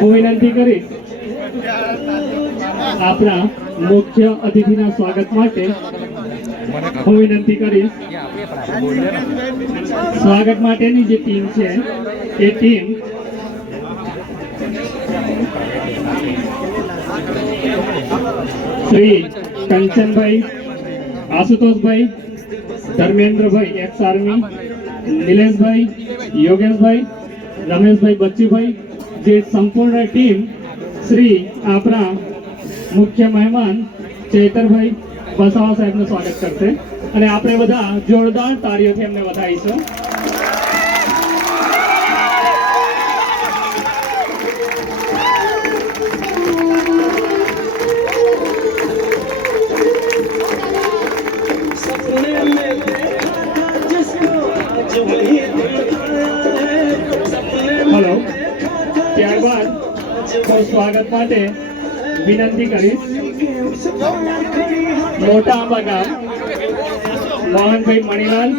હું વિનંતી કરીશ આપણા મુખ્ય અતિથિના સ્વાગત માટે હું વિનંતી કરીશ સ્વાગત માટેની જે ટીમ છે, એ team Shri Kanchanbhai, Ashutoshbhai, Dharmendrabhai, ex army, Nileshbhai, Yogeshbhai, Rameshbhai Bachubhai જે સંપૂર્ણ ટીમ શ્રી આપણા મુખ્ય મહેમાન ચેતરભાઈ વસાવા સાહેબનું સ્વાગત કરશે. અને આપણે બધા જોરદાર તાળીઓથી એમને વધાવીશું ત્યારબાદ સ્વાગત માટે વિનંતી કરીશ. મોટા આંબા ગામ. મોહનભાઈ મણીલાલ.